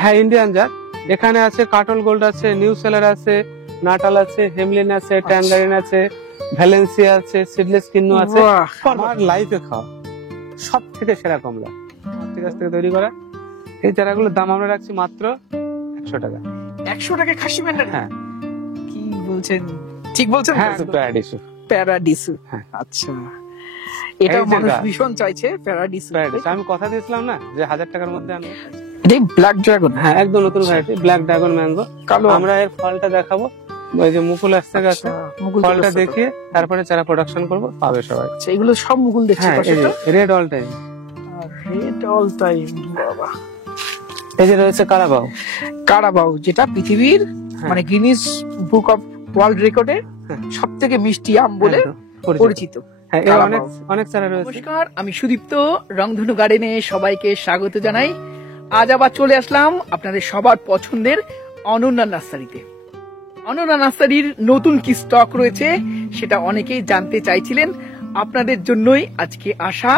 হ্যাঁ ইন্ডিয়ান জাত। এখানে আছে কাটল গোল্ড আছে, নিউ সেলার আছে, নাটাল আছে, হেমলিন আছে, ট্যাঙ্গারিন আছে, ভ্যালেন্সিয়া আছে, সিডলেস কিন্নু আছে। আমার লাইফে খাওয়া সব থেকে সেরা কমলা ঠিক আছে থেকে তৈরি করা। এই চারাগুলোর দাম আমরা রাখছি মাত্র 100 টাকা। 100 টাকা খাসি ম্যান্ডারিন? হ্যাঁ। কি বলছেন, ঠিক বলছেন? হ্যাঁ প্যারাডিসু। প্যারাডিসু, হ্যাঁ। আচ্ছা, এটা মানুষ ভীষণ চাইছে প্যারাডিসু। আমি কথা দিয়েছিলাম না যে 1000 টাকার মধ্যে আনবো। এই ব্ল্যাক ড্রাগন? হ্যাঁ একদম নতুন ভ্যারাইটি ব্ল্যাক ড্রাগন ম্যাঙ্গো। আমরা এর ফলটা দেখাবো, ওই যে মুকুল আসতে গেছে, ফলটা দেখিয়ে তারপরে চারা প্রোডাকশন করব, পাবে সবাই। আচ্ছা, এগুলো সব মুকুল দেখছি। Red all time. Red all time, বাবা। এই যে রয়েছে কারাবাও। কারাবাও যেটা পৃথিবীর মানে গিনিস বুক অফ ওয়ার্ল্ড রেকর্ডে সবথেকে মিষ্টি আম বলে পরিচিত। হ্যাঁ, অনেক চারা রয়েছে। নমস্কার, আমি সুদীপ্ত, রংধনু গার্ডেনে সবাইকে স্বাগত জানাই। আজ আবার চলে আসলাম আপনাদের সবার পছন্দের অনন্যা নার্সারিতে। অনন্যা নার্সারির নতুন কি স্টক রয়েছে সেটা অনেকেই জানতে চাইছিলেন, আপনাদের জন্যই আজকে আসা।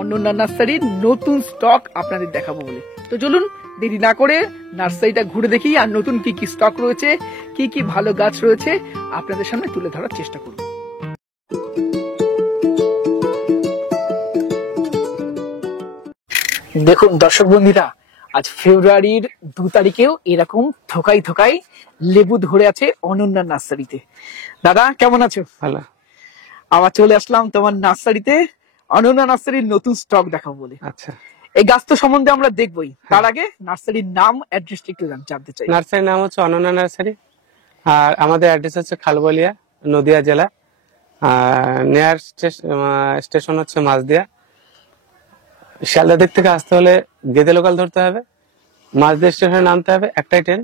অনন্যা নার্সারির নতুন স্টক আপনাদের দেখাবো বলে, তো চলুন দেরি না করে নার্সারিটা ঘুরে দেখি, আর নতুন কি কি স্টক রয়েছে, কি কি ভালো গাছ রয়েছে আপনাদের সামনে তুলে ধরার চেষ্টা করব। দেখুন দর্শক বন্ধুরা, আজ ফেব্রুয়ারির 2 তারিখেও এরকম থোকাই থোকাই লেবু ধরে আছে অনন্যা নার্সারিতে। দাদা কেমন আছো? ভালো। আবার চলে আসলাম তোমার নার্সারিতে অনন্যা নার্সারির নতুন স্টক দেখাবো বলে। আচ্ছা, এই গাছ তো সম্বন্ধে আমরা দেখবোই, তার আগে নার্সারির নাম অ্যাড্রেসটা একটু জানতে চাই। নার্সারির নাম হচ্ছে অনন্যা নার্সারি, আর আমাদের অ্যাড্রেস হচ্ছে খালবলিয়া, নদিয়া জেলা। নিয়ার স্টেশন হচ্ছে মাঝদিয়া। শিয়ালদা দিক থেকে আসতে হলে গেদে লোকাল ধরতে হবে, মাঝদিয়া স্টেশনে নামতে হবে, একটাই ট্রেন।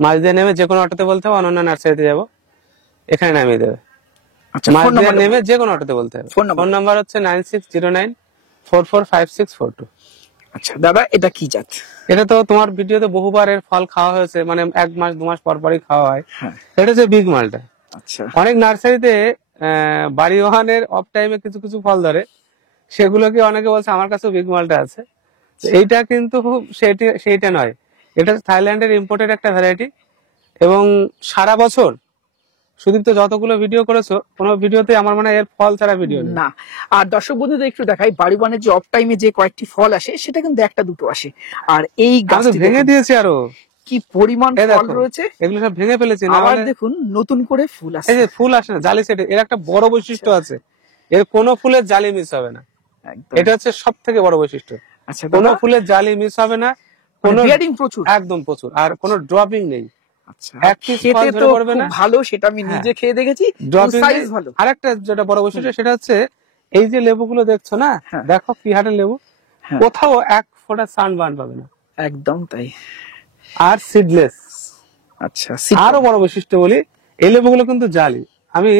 মাঝদিয়া নেমে যে কোনো অটোতে বলতে হবে অনন্যা নার্সারিতে যাবো, এখানে নামিয়ে দেবে। মাঝদিয়া নেমে যে কোনো অটোতে বলতে হবে। ফোন নাম্বার হচ্ছে 9609445642। আচ্ছা দাদা, এটা কি জাত? এটা তো তোমার ভিডিওতে বহুবার এর ফল খাওয়া হয়েছে, মানে 1 মাস 2 মাস পর পরই খাওয়া হয়। এটা হচ্ছে বিগ মালটা। আচ্ছা, অনেক নার্সারিতে বাড়ি ওয়ানের অফ টাইমে কিছু কিছু ফল ধরে, সেগুলোকে অনেকে বলছে আমার কাছে বিগ মালটা আছে। এইটা কিন্তু সেইটা নয়, এটা থাইল্যান্ডের ইম্পোর্টেড একটা ভ্যারাইটি, এবং সারা বছর সুদীপ তো যতগুলো ভিডিও করেছো, কোনো ভিডিওতে আমার মনে হয় এর ফল ছাড়া ভিডিও না। আর দর্শক বন্ধুদের একটু দেখাই, বাড়িওয়ানের যে অফ টাইমে যে কয়েকটি ফল আসে সেটা কিন্তু একটা দুটো আসে, আর এই গাছটি ভেঙে দিয়েছি আরো কি পরিমাণ ফল রয়েছে, এগুলো সব ভেঙে ফেলেছি। আবার দেখুন নতুন করে ফুল আসছে। এই যে ফুল আসে না, জালি সেট, এর একটা বড় বৈশিষ্ট্য আছে, এর কোনো ফুলের জালি মিস হবে না। এটা হচ্ছে সব থেকে বড় বৈশিষ্ট্য। আচ্ছা, কোনো ফুলের জালি মিস হবে না, কোনো বিয়ারিং প্রচুর, একদম প্রচুর, আর কোনো ড্রপিং নেই। আচ্ছা, খেতে তো খুব ভালো, সেটা আমি নিজে খেয়ে দেখেছি, সাইজ ভালো। আরেকটা যেটা বড় বৈশিষ্ট্য সেটা হচ্ছে এই যে লেবুগুলো দেখছো না, দেখো কি হাটের লেবু, কোথাও এক ফোঁটা সানবার্ন পাবে না, একদম তাই। আর সিডলেস। আচ্ছা, আরো বড় বৈশিষ্ট্য বলি, এই লেবুগুলো কিন্তু জালি। আমি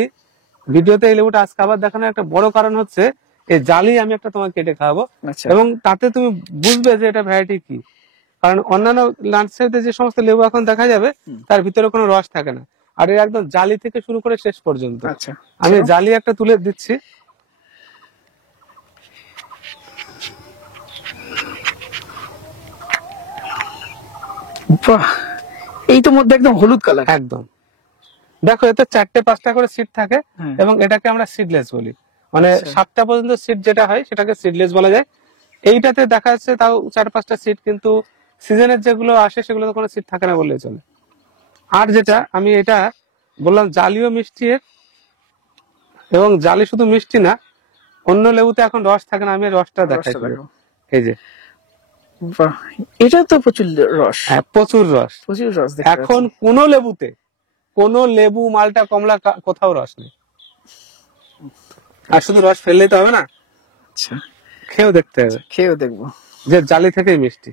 ভিডিওতে এই লেবুটা আজকে আবার দেখানোর একটা বড় কারণ হচ্ছে এই জালি আমি একটা তোমাকে কেটে খাওয়াবো, এবং তাতে তুমি বুঝবে যে এটা ভ্যারাইটি কি। কারণ অন্যান্য নার্সারিতে যে সমস্ত লেবু এখন দেখা যাবে তার ভিতরে কোনো রস থাকে না, আর এর একদম জালি থেকে শুরু করে শেষ পর্যন্ত। আমি জালি একটা তুলে দিচ্ছি। এই তো মধ্যে একদম হলুদ কালার, একদম। দেখো এতে 4-5টা করে সিড থাকে, এবং এটাকে আমরা সিডলেস বলি, মানে 7টা পর্যন্ত সিড যেটা হয় সেটাকে সিডলেস বলা যায়। এইটাতে দেখা যাচ্ছে তাও 4-5টা সিড, কিন্তু সিজনের যেগুলো আসে সেগুলোতে কোনো সিড থাকে না বললেই চলে। আর যেটা আমি এটা বললাম জালিও মিষ্টি এর, এবং জালি শুধু মিষ্টি না, অন্য লেবুতে এখন রস থাকে না, আমি রসটা দেখাই। এই যে এটা তো প্রচুর রস, প্রচুর রস, প্রচুর রস। এখন কোনো লেবুতে, কোনো লেবু, মালটা, কমলা কোথাও রস নেই। আর শুধু রস ফেললেই তো হবে না, আচ্ছা খেয়েও দেখতে হবে, খেয়েও দেখবো যে জালি থেকেই মিষ্টি।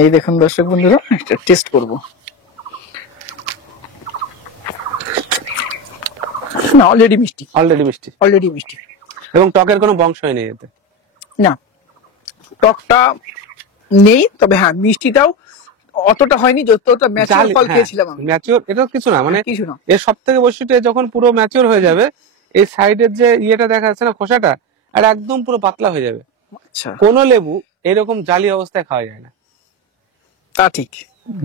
এই দেখুন দর্শক বন্ধুরা, একটা টেস্ট করবো। না, অলরেডি মিষ্টি, অলরেডি মিষ্টি, অলরেডি মিষ্টি, এবং টকের কোনো বংশই নেই এতে। না, টকটা নেই, তবে হ্যাঁ মিষ্টিটাও অতটা হয়নি যতটা ম্যাচিওর ফল খেয়েছিলাম আমি। ম্যাচিওর এটা কিছু না, মানে কিছু না। এর সবথেকে বৈশিষ্ট্য যখন পুরো ম্যাচিওর হয়ে যাবে, এই সাইডের যে ইয়েটা দেখা যাচ্ছে না, খোসাটা, আর একদম পুরো পাতলা হয়ে যাবে। আচ্ছা, কোন লেবু এরকম জালি অবস্থায় খাওয়া যায় না। তা ঠিক।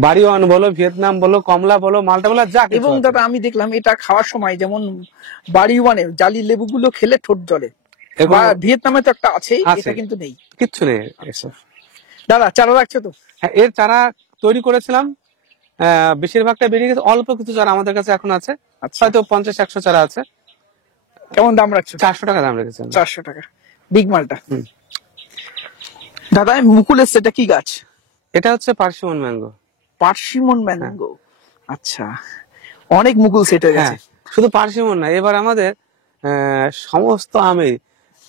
বাড়ি ওয়ান বলো, ভিয়েতনাম বলো, কমলা বলো, মালটা বলো, যা কিছু এবং আছে। দাদা আমি দেখলাম এটা খাওয়ার সময় যেমন বাড়ি ওয়ানের জালি লেবুগুলো খেলে ঠোঁট জ্বলে, এবং বা ভিয়েতনামে তো একটা আছে, আছে। এটা কিন্তু নেই। কিচ্ছু নেই এসব। দাদা চারা রাখছো তো? হ্যাঁ, এর চারা তৈরি করেছিলাম, বেশিরভাগটা বেরিয়ে গেছে, অল্প কিছু চারা আমাদের কাছে এখন আছে, আচ্ছা, হয়তো 50-100 চারা আছে। কেমন দাম রাখছো? 400 টাকা দাম রেখেছি আমরা। 400 টাকা বিগ মালটা। হুম। দাদা মুকুল এসছে, এটা কি গাছ? এটা হচ্ছে পার্সিমন ম্যাঙ্গো। Persimmon mango. আচ্ছা, অনেক মুকুল সেট হয়ে গেছে। হ্যাঁ, শুধু পার্সিমন না, এবার আমাদের সমস্ত আমে,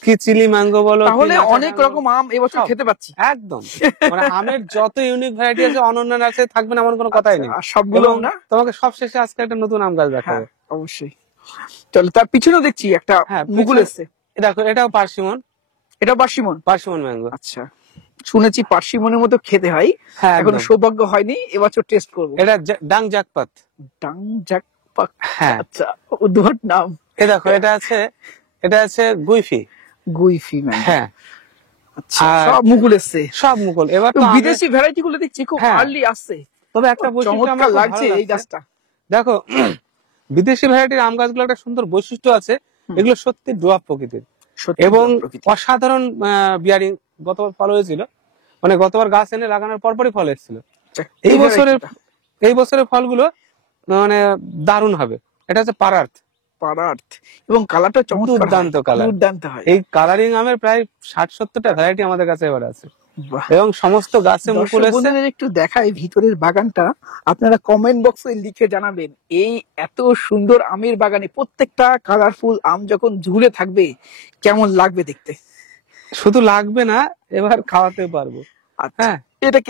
কি চিলি ম্যাঙ্গো বলো, তাহলে অনেক রকম আম এবছর সব। খেতে পাচ্ছি। একদম, মানে আমের যত ইউনিক ভ্যারাইটি আছে, অনন্য আছে, থাকবে না এমন কোনো কথাই নেই। আর সবগুলো এবং না? তোমাকে সবশেষে আজকে একটা নতুন আম গাছ হ্যাঁ দেখাবো। অবশ্যই। চলো, তার পিছনেও দেখছি একটা হ্যাঁ, মুকুল পিছনে- এসছে। দেখো, এটাও পার্সিমন, এটা পার্সিমন। Persimmon mango. আচ্ছা, শুনেছি পার্সিমনের মতো খেতে হয়, হ্যাঁ, এখনো একদম। সৌভাগ্য হয়নি, এবছর টেস্ট করবো। এটা ডাং জাকপাত। ডাং জাকপাক। হ্যাঁ। আচ্ছা, উদ্ভট নাম। এ দেখো, এটা আছে গুইফি। গুইফি ম্যান। হ্যাঁ, আচ্ছা, আর সব মুকুল এসছে। সব মুকুল। এবার তো তো আমের- বিদেশি ভ্যারাইটি গুলো দেখছি খুব হ্যাঁ। আর্লি আসছে। তবে একটা বৈশিষ্ট্য আমার চমৎকার খুব লাগছে ভালো এই গাছটা। দেখো, বিদেশি ভ্যারাইটির আম গাছগুলো একটা সুন্দর বৈশিষ্ট্য আছে, এগুলো সত্যি ডোয়াপ প্রকৃতির সত্যি এবং প্রকৃতি। অসাধারণ বিয়ারিং। গতবার ফল হয়েছিল, মানে গতবার গাছ এনে লাগানোর পরপরই ফল এসেছিল। আচ্ছা, এই বছরের ফলগুলো মানে দারুণ হবে। এটা হচ্ছে পারার্থ। পারার্থ, এবং কালারটা চমৎকার, দুর্দান্ত কালার। দুর্দান্ত হয়। এই কালারিং আমের প্রায় 60-70টা ভ্যারাইটি আমাদের কাছে এবার আছে, বাহ। এবং সমস্ত গাছে মুকুল দর্শক এসছে। বন্ধুদের একটু দেখাই ভিতরের বাগানটা, আপনারা কমেন্ট বক্সে লিখে জানাবেন এই এত সুন্দর আমের বাগানে প্রত্যেকটা কালারফুল আম যখন ঝুলে থাকবে কেমন লাগবে দেখতে। শুধু লাগবে না, এবার খাওয়াতে পারবো। আচ্ছা, হ্যাঁ,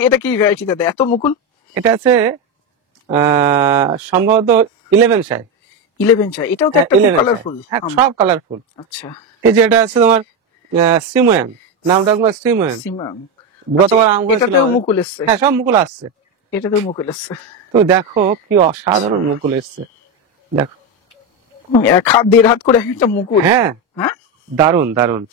এটা কি ভ্যারাইটি দাদা, এত মুকুল? এটা আছে সম্ভবত 11 শাই। 11 চাই, এটাও তো একটা 11 কালারফুল। হ্যাঁ, সব কালারফুল। আচ্ছা, এই যে এটা আছে তোমার সিমোয়ান, নামটা তোমার সিমোয়ান। সিমাম। গতবার আম হয়েছিল এটাতেও আমাদের। মুকুল এসছে। হ্যাঁ, সব মুকুল আসছে। এটাতেও মুকুল এসছে। তো দেখো কি অসাধারণ মুকুল এসছে, দেখো। এক হাত দেড় হাত করে একটা মুকুল। হ্যাঁ, হ্যাঁ, দারুণ দারুণ।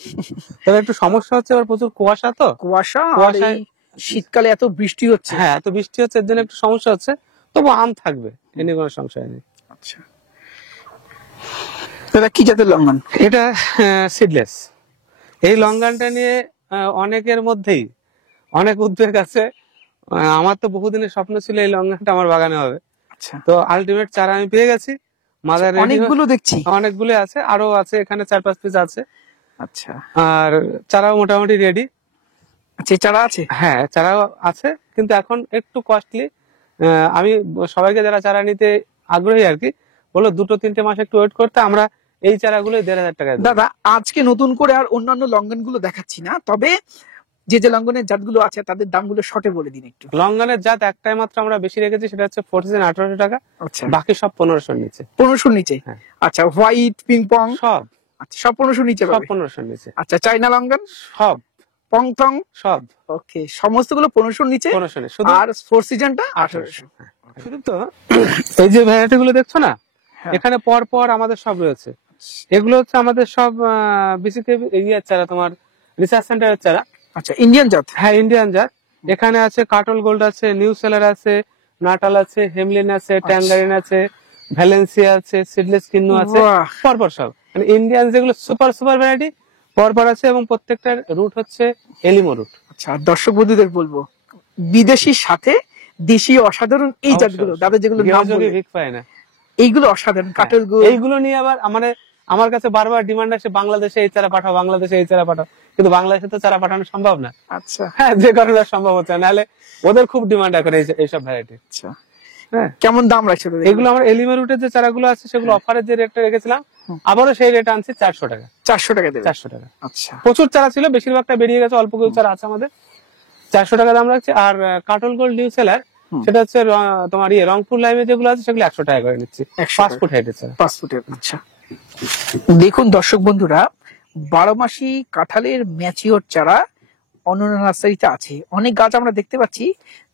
তবে একটু সমস্যা হচ্ছে, এবার প্রচুর কুয়াশা, তো কুয়াশা, আর কুয়াশায়- এই শীতকালে এত বৃষ্টি হচ্ছে। হ্যাঁ, এত বৃষ্টি হচ্ছে, এর জন্য একটু সমস্যা হচ্ছে, তবু আম থাকবে, এ নিয়ে কোনো সংশয় নেই। আচ্ছা দাদা, কি জাতের লঙ্ঘন? এটা সিডলেস। এই লঙ্গানটা নিয়ে অনেকের মধ্যেই অনেক উদ্বেগ আছে। আমার তো বহুদিনের স্বপ্ন ছিল এই লঙ্গানটা আমার বাগানে হবে। আচ্ছা, তো আলটিমেট চারা আমি পেয়ে গেছি, মাদার অনেকগুলো দেখছি। অনেকগুলো আছে, আরো আছে, এখানে 4-5 পিস আছে। আচ্ছা আর চারাও মোটামুটি রেডি। আচ্ছা, চারা আছে। হ্যাঁ, চারাও আছে, কিন্তু এখন একটু কস্টলি। আমি সবাইকে যারা চারা নিতে আগ্রহী আর কি, বলো 2-3 মাস একটু ওয়েট করতে। আমরা এই চারাগুলো 1,500 টাকায় দেব। দাদা আজকে নতুন করে আর অন্যান্য লঙ্ঘন গুলো দেখাচ্ছি না, তবে যে লঙ্ঘনের জাতগুলো আছে তাদের দামগুলো শর্টে বলে দিন একটু। লঙ্ঘনের জাত একটাই মাত্র আমরা বেশি রেখেছি, সেটা হচ্ছে ফোর্টিজেন 1800 টাকা। আচ্ছা, বাকি সব 1500 নিচে। 1500 নিচে। হ্যাঁ। আচ্ছা, হোয়াইট পিংপং সব আচ্ছা সব 1500 নিচে সব পাবে। 1500 নিচে। আচ্ছা, চাইনা লঙ্ঘন সব পংথং সব ওকে, সমস্তগুলো 1500 নিচে। 1500 নিচে, শুধু আর ফোর সিজনটা 1800। শুধু তো এই যে ভ্যারাইটি গুলো দেখছো না, হ্যাঁ। এখানে পর পর আমাদের সব রয়েছে। এগুলো হচ্ছে আমাদের সব বিসিকেবি এরিয়ার চারা, তোমার রিসার্চ সেন্টারের চারা। আচ্ছা, ইন্ডিয়ান জাত। হ্যাঁ, ইন্ডিয়ান জাত। এখানে আছে কাটল গোল্ড আছে, নিউ সেলার আছে, নাটাল আছে, হেমলিন আছে, ট্যাঙ্গারিন আছে, ভ্যালেন্সিয়া আছে, সিডলেস কিন্নু আছে, বাহ। পরপর সব মানে ইন্ডিয়ান যেগুলো সুপার সুপার ভ্যারাইটি পরপর আছে, এবং প্রত্যেকটার রুট হচ্ছে এলিমো রুট। আচ্ছা, আর দর্শক বন্ধুদের বলবো বিদেশির সাথে দেশি অসাধারণ এই জাতগুলো দাদা যেগুলো নাম বললেন, ভিক পায় না, এইগুলো অসাধারণ। কাটল গুলো এইগুলো নিয়ে আবার আমার কাছে বারবার ডিমান্ড আসে, বাংলাদেশে এই চারা পাঠাও, বাংলাদেশে এই চারা পাঠাও, কিন্তু বাংলাদেশে তো চারা পাঠানো সম্ভব না। আচ্ছা হ্যাঁ, যে কারণে আর সম্ভব হচ্ছে না, নাহলে ওদের খুব ডিমান্ড এখন এইসব ভ্যারাইটি। আচ্ছা, হ্যাঁ, কেমন দাম রাখছে দাদা এগুলো আমার এলিমা রুটের যে চারাগুলো আছে, সেগুলো অফারের যে রেটটা রেখেছিলাম, আবারও সেই রেট আনছি 400 টাকা। 400 টাকা দেবে। 400 টাকা। আচ্ছা, প্রচুর চারা ছিল, বেশিরভাগটা বেরিয়ে গেছে, অল্প কিছু চারা আছে আমাদের। 400 টাকা দাম রাখছি। আর কাটল গোল্ড নিউ সেলার, সেটা হচ্ছে তোমার রংপুর লাইভে যেগুলো আছে, সেগুলো 100 টাকা করে নিচ্ছি, 100 5 ফুট হাইটের চারা। 5 ফুটের। আচ্ছা, দেখুন দর্শক বন্ধুরা, 12 মাসি কাঁঠালের ম্যাচিওর চারা অনন্য নার্সারিতে আছে। অনেক গাছ আমরা দেখতে পাচ্ছি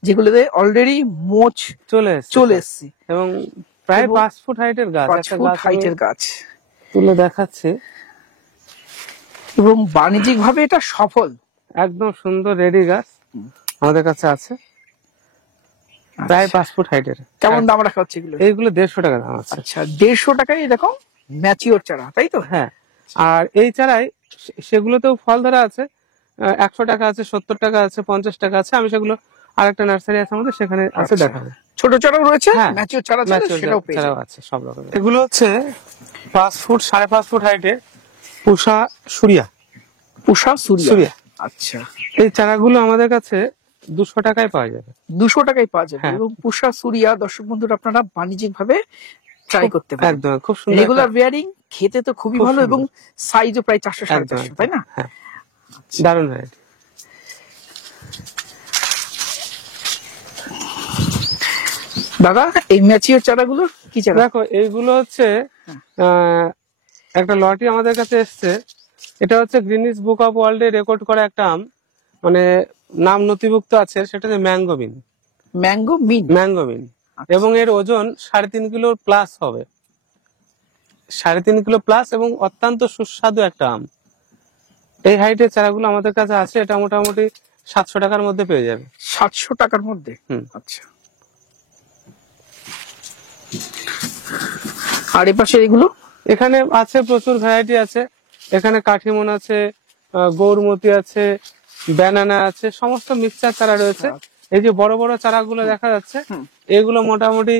যেগুলোতে অলরেডি মোচ চলে এসছে, এবং প্রায় এবং 5 ফুট হাইটের গাছ। 5 একটা ফুট গাছ হাইটের গাছ, তুলে দেখাচ্ছে। এবং বাণিজ্যিক ভাবে এটা সফল। একদম সুন্দর রেডি গাছ আমাদের কাছে আছে, প্রায় 5 ফুট হাইটের। কেমন দাম রাখা হচ্ছে এগুলো? এইগুলো 150 টাকা দাম আছে। আচ্ছা, 150 টাকায় এরকম ম্যাচিওর চারা, তাই তো? হ্যাঁ, আর এই চারাই সেগুলোতেও ফল ধরা আছে, 100 টাকা আছে, 70 টাকা আছে, 50 টাকা আছে। আমি সেগুলো আরেকটা নার্সারি আছে আমাদের, সেখানে আছে, দেখাবো। ছোট চারাও রয়েছে, হ্যাঁ, ম্যাচিওর চারা আছে, সেটাও পেয়ে চারাও যাবেন। আছে সব রকমের। এগুলো হচ্ছে 5 ফুট 5.5 ফুট হাইটে পুষা সুরিয়া। পুষা সুরিয়া। আচ্ছা, এই চারাগুলো আমাদের কাছে 200 টাকায় পাওয়া যাবে। 200 টাকায় পাওয়া যাবে। হ্যাঁ। এবং পুষা সুরিয়া দর্শক বন্ধুরা আপনারা বাণিজ্যিক ভাবে ট্রাই করতে পারেন। একদম খুব সুন্দর, রেগুলার বেয়ারিং, খেতে তো খুবই ভালো, এবং সাইজও প্রায় 400 450, তাই না? হ্যাঁ, দারুণ ভ্যারাইটি। দাদা, এই ম্যাচিওর চারাগুলো কি চারা? দেখো, এইগুলো হচ্ছে একটা লটি আমাদের কাছে এসছে। এটা হচ্ছে গ্রিনিস বুক অফ ওয়ার্ল্ডে রেকর্ড করা একটা আম, মানে নাম নথিভুক্ত আছে, সেটা হচ্ছে ম্যাঙ্গো বিন। ম্যাঙ্গো বিন, এবং এর ওজন 3.5 কিলো প্লাস হবে, 3.5 কিলো প্লাস, এবং অত্যন্ত সুস্বাদু একটা আম। এই হাইটের চারাগুলো আমাদের কাছে আছে। এটা মোটামুটি 700 টাকার মধ্যে পেয়ে যাবে। 700 টাকার মধ্যে? আচ্ছা। আর এই পাশে এগুলো? এখানে আছে প্রচুর ভ্যারাইটি আছে। এখানে কাঠিমন আছে, গৌরমতি আছে, ব্যানানা আছে, সমস্ত মিক্সচার চারা রয়েছে। এই যে বড় বড় চারাগুলো দেখা যাচ্ছে, এগুলো মোটামুটি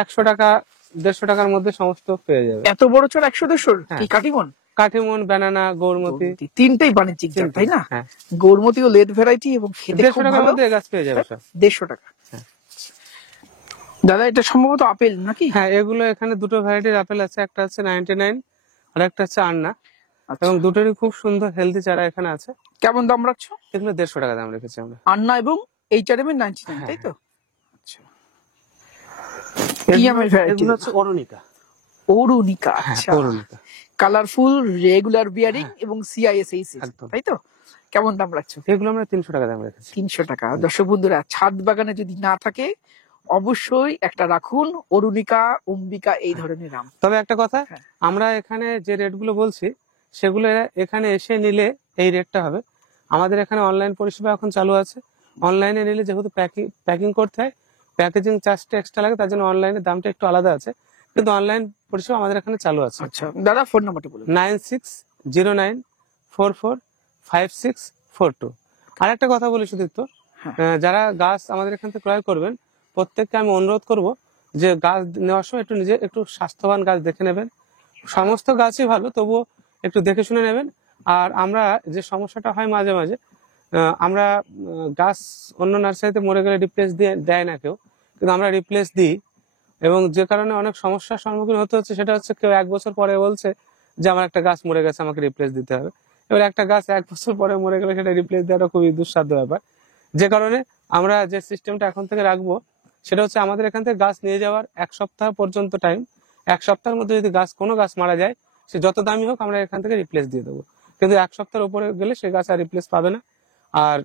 100 টাকা 150 টাকার মধ্যে সমস্ত পেয়ে যাবে। এত বড় চারা 100-150? কি কাঠিমন? কাঠিমন, ব্যানানা, গৌরমতি, তিনটেই বাণিজ্যিক জাত, তাই না? হ্যাঁ, গৌরমতিও লেট ভ্যারাইটি, এবং খেতে 150 টাকার মধ্যে গাছ পেয়ে যাবে সব। 150 টাকা। দাদা, এটা সম্ভবত আপেল নাকি? হ্যাঁ, এগুলো এখানে দুটো ভ্যারাইটির আপেল আছে, একটা হচ্ছে 99 আর একটা হচ্ছে আন্না, এবং দুটোরই খুব সুন্দর হেলদি চারা এখানে আছে। কেমন দাম রাখছো? এগুলো 150 টাকা দাম রেখেছি আমরা। আন্না এবং HRM 99, তাই তো? আচ্ছা, কি আমের ভ্যারাইটি? এগুলো হচ্ছে অরুণিকা। অরুণিকা, আচ্ছা। অরুণিকা, কালারফুল, রেগুলার বিয়ারিং, এবং CISH, তাই তো? কেমন দাম রাখছো? এগুলো আমরা 300 টাকা দাম রেখেছি। 300 টাকা। দর্শক বন্ধুরা, ছাদ বাগানে যদি না থাকে অবশ্যই একটা রাখুন, অরুণিকা, অম্বিকা, এই ধরনের আম। তবে একটা কথা, আমরা এখানে যে রেট গুলো বলছি, সেগুলো এখানে এসে নিলে এই রেটটা হবে। আমাদের এখানে অনলাইন পরিষেবা এখন চালু আছে। অনলাইনে নিলে যেহেতু প্যাকিং করতে হয়, প্যাকেজিং চার্জটা এক্সট্রা লাগে, তার জন্য অনলাইনের দামটা একটু আলাদা আছে, কিন্তু অনলাইন পরিষেবা আমাদের এখানে চালু আছে। আচ্ছা দাদা, ফোন নাম্বারটা বলুন। 9609445642। আর একটা কথা বলি সুদীপ্ত, যারা গাছ আমাদের এখান থেকে ক্রয় করবেন, প্রত্যেককে আমি অনুরোধ করব যে গাছ নেওয়ার সময় একটু স্বাস্থ্যবান গাছ দেখে নেবেন। সমস্ত গাছই ভালো, তবুও একটু দেখে শুনে নেবেন। আর আমরা যে সমস্যাটা হয় মাঝে মাঝে, আমরা গাছ অন্য নার্সারিতে মরে গেলে রিপ্লেস দেয় না কেউ, কিন্তু আমরা রিপ্লেস দিই, এবং যে কারণে অনেক সমস্যার সম্মুখীন হতে হচ্ছে, সেটা হচ্ছে কেউ 1 বছর পরে বলছে যে আমার একটা গাছ মরে গেছে, আমাকে রিপ্লেস দিতে হবে। এবার একটা গাছ 1 বছর পরে মরে গেলে সেটা রিপ্লেস দেওয়াটা খুবই দুঃসাধ্য ব্যাপার। যে কারণে আমরা যে সিস্টেমটা এখন থেকে রাখবো, সেটা হচ্ছে আমাদের এখান থেকে গাছ নিয়ে যাওয়ার 1 সপ্তাহ পর্যন্ত টাইম। 1 সপ্তাহের মধ্যে যদি কোনো গাছ মারা যায়, সে যত দামি হোক, আমরা এখান থেকে রিপ্লেস দিয়ে দেবো। কিন্তু 1 সপ্তাহের উপরে গেলে সে গাছ আর রিপ্লেস পাবে না। আর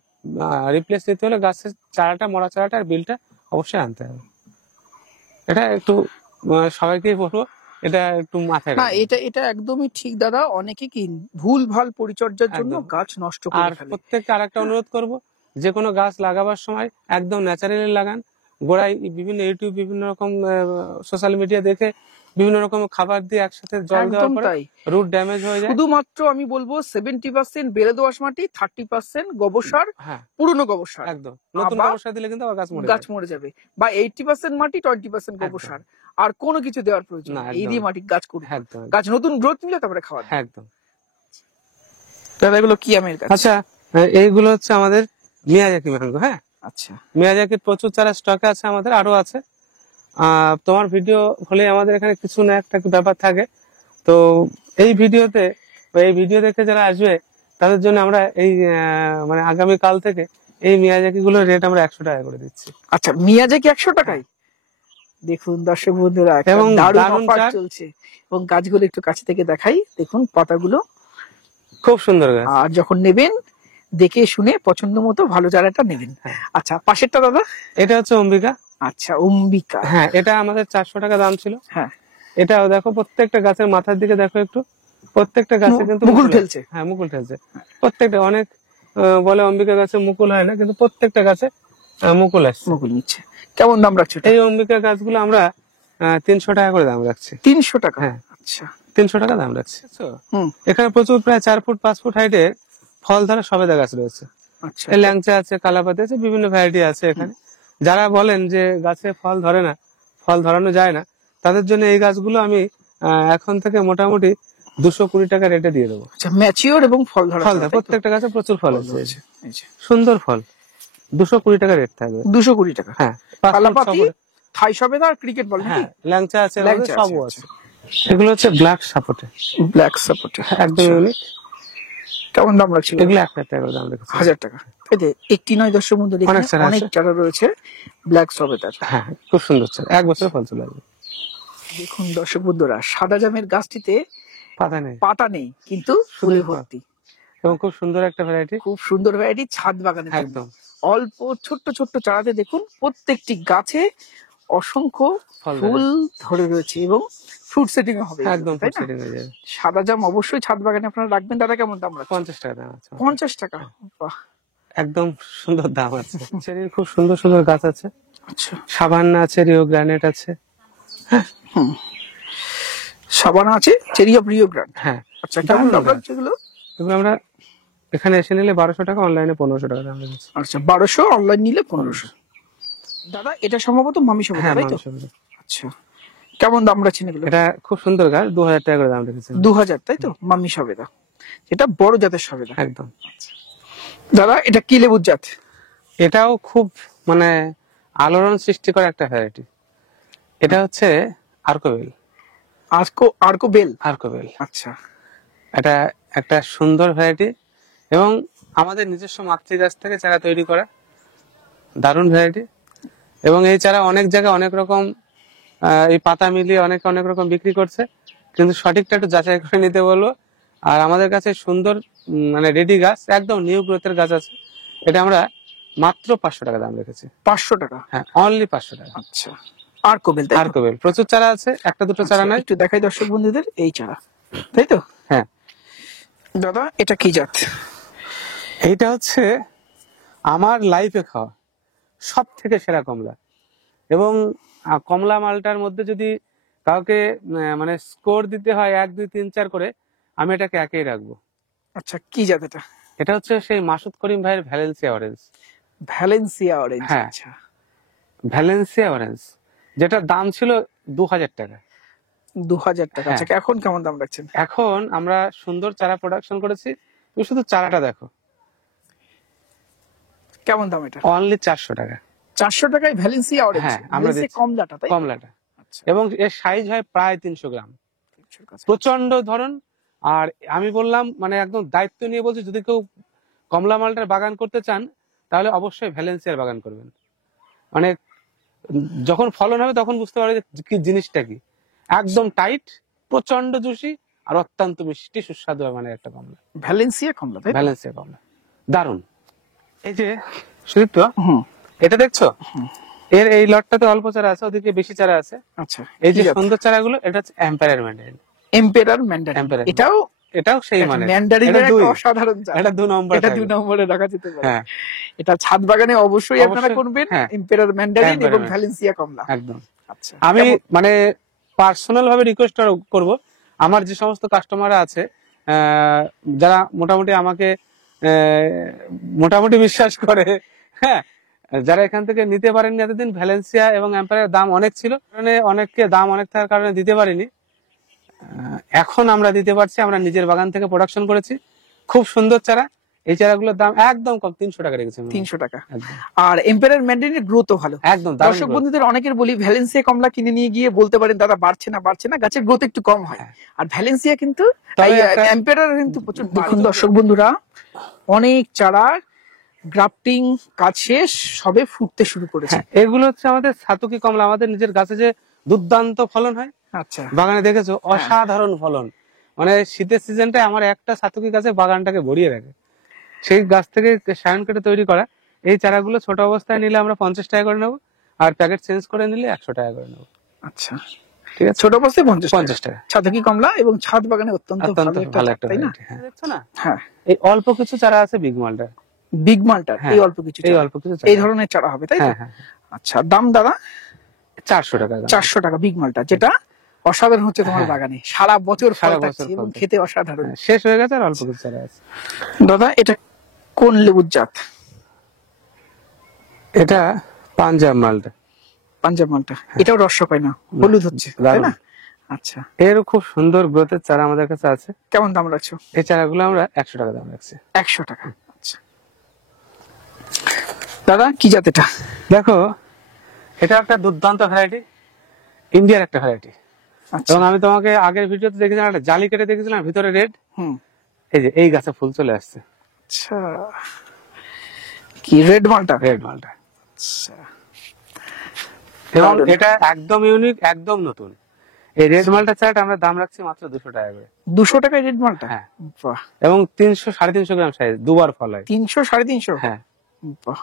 রিপ্লেস দিতে হলে গাছের চারাটা, মরা চারাটা আর বিলটা অবশ্যই আনতে হবে। এটা একটু সবাইকেই বলবো, এটা একটু মাথায় না, এটা একদমই ঠিক দাদা। অনেকে কি ভুল ভাল পরিচর্যার জন্য গাছ নষ্ট করে আর ফেলে। প্রত্যেককে আরেকটা অনুরোধ করব, যে কোনো গাছ লাগাবার সময় একদম ন্যাচারালি লাগান। গোড়ায় বিভিন্ন ইউটিউব, বিভিন্ন রকম সোশ্যাল মিডিয়া দেখে বিভিন্ন রকম খাবার দিয়ে একসাথে জল দেওয়ার পরে রুট ড্যামেজ হয়ে যায়। শুধুমাত্র আমি বলবো 70% বেলে দোআঁশ মাটি, 30% গোবর সার, পুরনো গোবর সার। একদম নতুন গোবর সার দিলে কিন্তু আবার গাছ মরে যাবে। বা 80% মাটি, 20% গোবর সার, আর কোনো কিছু দেওয়ার প্রয়োজন নেই। এই দিয়ে মাটি গাছ করবে, গাছ নতুন গ্রোথ নিলে তারপরে খাওয়া। একদম। দাদা, এগুলো কি আমের গাছ? আচ্ছা, এইগুলো হচ্ছে আমাদের মিয়াজাকি ম্যাঙ্গো। হ্যাঁ, আচ্ছা, মিয়াজাকির প্রচুর চারা স্টকে আছে, আমাদের আরো আছে। তোমার ভিডিও হলে আমাদের এখানে কিছু না একটা ব্যাপার থাকে, তো এই ভিডিও দেখে যারা আসবে তাদের জন্য আমরা এই মানে আগামী কাল থেকে এই মিয়াজাকি গুলোর রেট আমরা 100 টাকা করে দিচ্ছি। আচ্ছা, মিয়াজাকি 100 টাকায়? দেখুন দর্শক বন্ধুরা, এবং দারুণ অফার চলছে। এবং গাছগুলো একটু কাছে থেকে দেখাই, দেখুন পাতাগুলো খুব সুন্দর গাছ। আর যখন নেবেন, দেখে শুনে পছন্দ মতো ভালো চারাটা নেবেন। আচ্ছা, পাশেরটা দাদা? এটা হচ্ছে অম্বিকা। আচ্ছা, অম্বিকা। হ্যাঁ, এটা আমাদের 400 টাকা দাম ছিল। হ্যাঁ, এটাও দেখো, প্রত্যেকটা গাছের মাথার দিকে দেখো একটু, প্রত্যেকটা গাছে কিন্তু মুকুল ঠেলছে। হ্যাঁ, মুকুল ঠেলছে প্রত্যেকটা। অনেক বলে অম্বিকা গাছে মুকুল হয় না, কিন্তু প্রত্যেকটা গাছে মুকুল আসছে। মুকুল নিচ্ছে। কেমন দাম রাখছো এটা? এই অম্বিকা গাছগুলো আমরা 300 টাকা করে দাম রাখছি। 300 টাকা? হ্যাঁ, আচ্ছা, 300 টাকা দাম রাখছি। হুম, এখানে প্রচুর প্রায় 4 ফুট 5 ফুট হাইটে ফল ধরা সবেদা গাছ রয়েছে। আচ্ছা, এই ল্যাংচা আছে, কালাপাতি আছে, বিভিন্ন ভ্যারাইটি আছে এখানে। যারা বলেন যে গাছে ফল ধরে না, ফল ধরানো যায় না, তাদের জন্য এই গাছগুলো আমি এখন থেকে মোটামুটি 220 টাকা রেটে দিয়ে দেবো। আচ্ছা, ম্যাচিওর এবং ফল ধরা ফল ধরা, প্রত্যেকটা গাছে প্রচুর ফল আছে, সুন্দর ফল। 220 টাকা রেট থাকবে। 220 টাকা। হ্যাঁ, কালাপাতি, থাই সবেদা আর ক্রিকেট বল নাকি? হ্যাঁ, ল্যাংচা আছে, ল্যাংচা সবও আছে। আছে। এগুলো হচ্ছে ব্ল্যাক সাপোর্টে, ব্ল্যাক সাপোর্টে, একদম ইউনিক। কেমন দাম রাখছিল? এগুলো 1000 টাকা করে দাম রেখেছি। 1000 টাকা। এই যে একটি নয়, দর্শক বন্ধু দেখুন অনেক চারা অনেক আছে। চারা রয়েছে ব্ল্যাক সবেদার। হ্যাঁ, খুব সুন্দর চারা, 1 বছরে ফল চলে আসবে। দেখুন দর্শক বন্ধুরা, সাদা জামের গাছটিতে পাতা নেই, পাতা নেই, কিন্তু ফুলে ফুল। ভর্তি। এবং খুব সুন্দর একটা ভ্যারাইটি, খুব সুন্দর ভ্যারাইটি, ছাদ বাগানে একদম। অল্প ছোট্ট ছোট্ট চারাতে দেখুন প্রত্যেকটি গাছে অসংখ্য ফল ফুল ধরে রয়েছে এবং ফ্রুট সেটিং হবে, একদম তাই না? সেটিং হয়ে যাবে। সাদা জাম অবশ্যই ছাদ বাগানে আপনারা রাখবেন। দাদা কেমন দাম রাখছেন? 50 টাকা দাম আছে। 50 টাকা? বাহ, একদম সুন্দর দাম আছে। চেরির খুব সুন্দর সুন্দর গাছ আছে। আচ্ছা, সাবান্না আছে, রিও গ্রানেট আছে। সাবানা আছে, চেরি অফ রিও গ্রান্ড। হ্যাঁ, আচ্ছা, কেমন দাম দারুণ রাখছে এগুলো? এগুলো আমরা এখানে এসে নিলে 1200 টাকা, অনলাইনে 1500 টাকা দাম রেখেছি। আচ্ছা, 1200, অনলাইন নিলে 1500। দাদা এটা সম্ভবত মামি সবেদা, হ্যাঁ, তাই তো? মানসম্মত। আচ্ছা, কেমন দাম রাখছেন এগুলো? এটা খুব সুন্দর গাছ, 2000 টাকা করে দাম রেখেছি। 2000, তাই তো? মামি সবেদা, এটা বড় জাতের সবেদা। একদম। দাদা এটা কি লেবুর জাত? এটাও খুব মানে আলোড়ন সৃষ্টি করে একটা ভ্যারাইটি। এটা হচ্ছে আর্কোবেল। আর্কো বেল? আর্কোবেল, আচ্ছা, এটা একটা সুন্দর ভ্যারাইটি এবং আমাদের নিজস্ব মাতৃগাছ থেকে চারা তৈরি করা, দারুণ ভ্যারাইটি। এবং এই চারা অনেক জায়গায় অনেক রকম এই পাতা মিলিয়ে অনেক অনেক রকম বিক্রি করছে, কিন্তু সঠিকটা একটু যাচাই করে নিতে বলবো। আর আমাদের কাছে সুন্দর মানে রেডি গাছ, একদম নিউ গ্রোথের গাছ আছে। এটা আমরা মাত্র 500 টাকা দাম রেখেছি। 500 টাকা? হ্যাঁ, অনলি 500 টাকা। আচ্ছা, আর্কো বেল, তাই তো? আর্কোবেল প্রচুর চারা আছে, একটা দুটো চারা আচ্ছা, নাই। একটু দেখাই দর্শক বন্ধুদের এই চারা, তাই তো? হ্যাঁ, দাদা এটা কি জাত? এইটা হচ্ছে আমার লাইফে খাওয়া সব থেকে সেরা কমলা। এবং কমলা মালটার মধ্যে যদি কাউকে মানে স্কোর দিতে হয় 1 2 3 4 করে, আমি এটাকে একেই রাখবো। আচ্ছা, কি জাত এটা? এটা হচ্ছে সেই মাসুদ করিম ভাইয়ের ভ্যালেন্সিয়া অরেঞ্জ। Valencia orange? হ্যাঁ, আচ্ছা, ভ্যালেন্সিয়া অরেঞ্জ, যেটার দাম ছিল 2000 টাকা। 2000 টাকা? আচ্ছা, এখন কেমন দাম রাখছেন? এখন আমরা সুন্দর চারা প্রোডাকশন করেছি, তুমি শুধু চারাটা দেখো। কেমন দাম এটা? অনলি 400 টাকা। 400 টাকায় ভ্যালেন্সিয়া অরেঞ্জ? হ্যাঁ, আমরা দিচ্ছি কমলাটা, তাই? কমলাটা। আচ্ছা, এবং এর সাইজ হয় প্রায় 300 গ্রাম, প্রচন্ড ধরন। আর আমি বললাম মানে একদম দায়িত্ব নিয়ে বলছি, যদি কেউ কমলা মালটার বাগান করতে চান তাহলে অবশ্যই ভ্যালেন্সিয়ার বাগান করবেন। মানে যখন ফলন হবে তখন বুঝতে পারবে যে কি জিনিসটা কি, একদম টাইট, প্রচন্ড জুসি আর অত্যন্ত মিষ্টি সুস্বাদু মানে একটা কমলা। ভ্যালেন্সিয়া কমলা, তাই তো? ভ্যালেন্সিয়া কমলা দারুন। এই যে সুদীপ্ত, হুম, এটা দেখছো, এর এই লটটাতে অল্প চারা আছে, ওদিকে বেশি চারা আছে। আচ্ছা, এই যে সুন্দর চারাগুলো, এটা হচ্ছে empire Mandarin. Emperor Mandarin? Emperor। এটাও সেই মানে ম্যান্ডারিনের এটা একটা 2, অসাধারণ জাত। এটা 2 নম্বর এটা থাকবে। 2 নম্বরে রাখা যেতে পারে। হ্যাঁ, এটা ছাদ বাগানে অবশ্যই আপনারা অবশ্যই, করবেন, হ্যাঁ। এম্পেরার ম্যান্ডারিন Emperor এবং Mandarin। ভ্যালেন্সিয়া কমলা। একদম। আচ্ছা, আমি মানে পার্সোনাল ভাবে রিকোয়েস্ট করব, আমার যে সমস্ত কাস্টমাররা আছে যারা মোটামুটি আমাকে মোটামুটি বিশ্বাস করে, হ্যাঁ, যারা এখান থেকে নিতে পারেননি এতদিন, ভ্যালেন্সিয়া এবং এম্পায়ারের দাম অনেক ছিল, কারণে অনেককে দাম অনেক থাকার কারণে দিতে পারিনি। এখন আমরা দিতে পারছি, আমরা নিজের বাগান থেকে প্রোডাকশন করেছি, খুব সুন্দর চারা। এই চারাগুলোর দাম একদম কম, 300 টাকা রেখেছি। 300 টাকা? একদম। আর এম্পেরার ম্যান্ডারিনের গ্রোথও ভালো। একদম দারুণ দর্শক growth। বন্ধুদের অনেকের বলি ভ্যালেন্সিয়া কমলা কিনে নিয়ে গিয়ে বলতে পারেন দাদা বাড়ছে না, গাছের গ্রোথ একটু কম হয়। আর ভ্যালেন্সিয়া কিন্তু, তবে একটা- এম্পেরার কিন্তু প্রচুর। দেখুন দর্শক বন্ধুরা, অনেক চারা গ্রাফটিং কাজ শেষ, সবে ফুটতে শুরু করেছে। হ্যাঁ, এগুলো হচ্ছে আমাদের সাতুকি কমলা, আমাদের নিজের গাছে যে দুর্দান্ত ফলন হয়, আচ্ছা, বাগানে দেখেছো অসাধারণ ফলন। মানে শীতের সিজনটায় আমার একটা সাতুকি গাছে বাগানটাকে ভরিয়ে রাখে। সেই গাছ থেকে সায়ন কেটে তৈরি করা এই চারাগুলো ছোট অবস্থায় নিলে আমরা 50 টাকা করে নেবো, আর প্যাকেট চেঞ্জ করে নিলে 100 টাকা করে নেবো। আচ্ছা, ঠিক আছে, ছোট অবস্থায় 50 টাকা। ছাতকি কমলা এবং ছাদ বাগানে অত্যন্ত ভালো একটা ভালো জাত, একটা তাই না? variety, হ্যাঁ। দেখছো না, হ্যাঁ, এই অল্প কিছু চারা আছে বিগ মালটা, বিগ মালটা হ্যাঁ, এই অল্প কিছু এই চারা। অল্প কিছু এই চারা। ধরনের চারা হবে তাই তো? হ্যাঁ হ্যাঁ, আচ্ছা, দাম দাদা? 400 টাকা দাম। 400 টাকা বিগ মালটা, যেটা অসাধারণ হচ্ছে তোমার হ্যাঁ। বাগানে, সারা বছর ফল সারা বছর থাকছে ফল এবং থাকে। খেতে অসাধারণ। হ্যাঁ, শেষ হয়ে গেছে আর অল্প কিছু চারা আছে। দাদা এটা কোন লেবুর জাত? এটা পাঞ্জাব মালটা। পাঞ্জাব মালটা, এটাও রস পায় না, হলুদ হচ্ছে তাই দারুণ। না? আচ্ছা, এর খুব সুন্দর গ্রোথের চারা আমাদের কাছে আছে। কেমন দাম রাখছো? এই চারাগুলো আমরা 100 টাকা দাম রাখছি। 100 টাকা। আচ্ছা দাদা, কি জাত এটা? দেখো, এটা একটা দুর্দান্ত ভ্যারাইটি, ইন্ডিয়ার একটা ভ্যারাইটি। আচ্ছা, এবং আমি তোমাকে আগের ভিডিওতে দেখেছিলাম একটা জালি কেটে দেখেছিলাম, ভিতরে রেড। হুম, এই যে এই গাছে ফুল চলে আসছে, আচ্ছা, কি রেড মালটা? রেড মালটা। আচ্ছা, এবং দারুণ। এটা একদম ইউনিক, একদম নতুন। এই রেড মালটা চারাটা আমরা দাম রাখছি মাত্র 200 টাকা করে। 200 টাকায় রেড মালটা? হ্যাঁ। বাহ, এবং 300-350 গ্রাম সাইজ, দুবার ফল হয়। 300 350? হ্যাঁ, বাহ,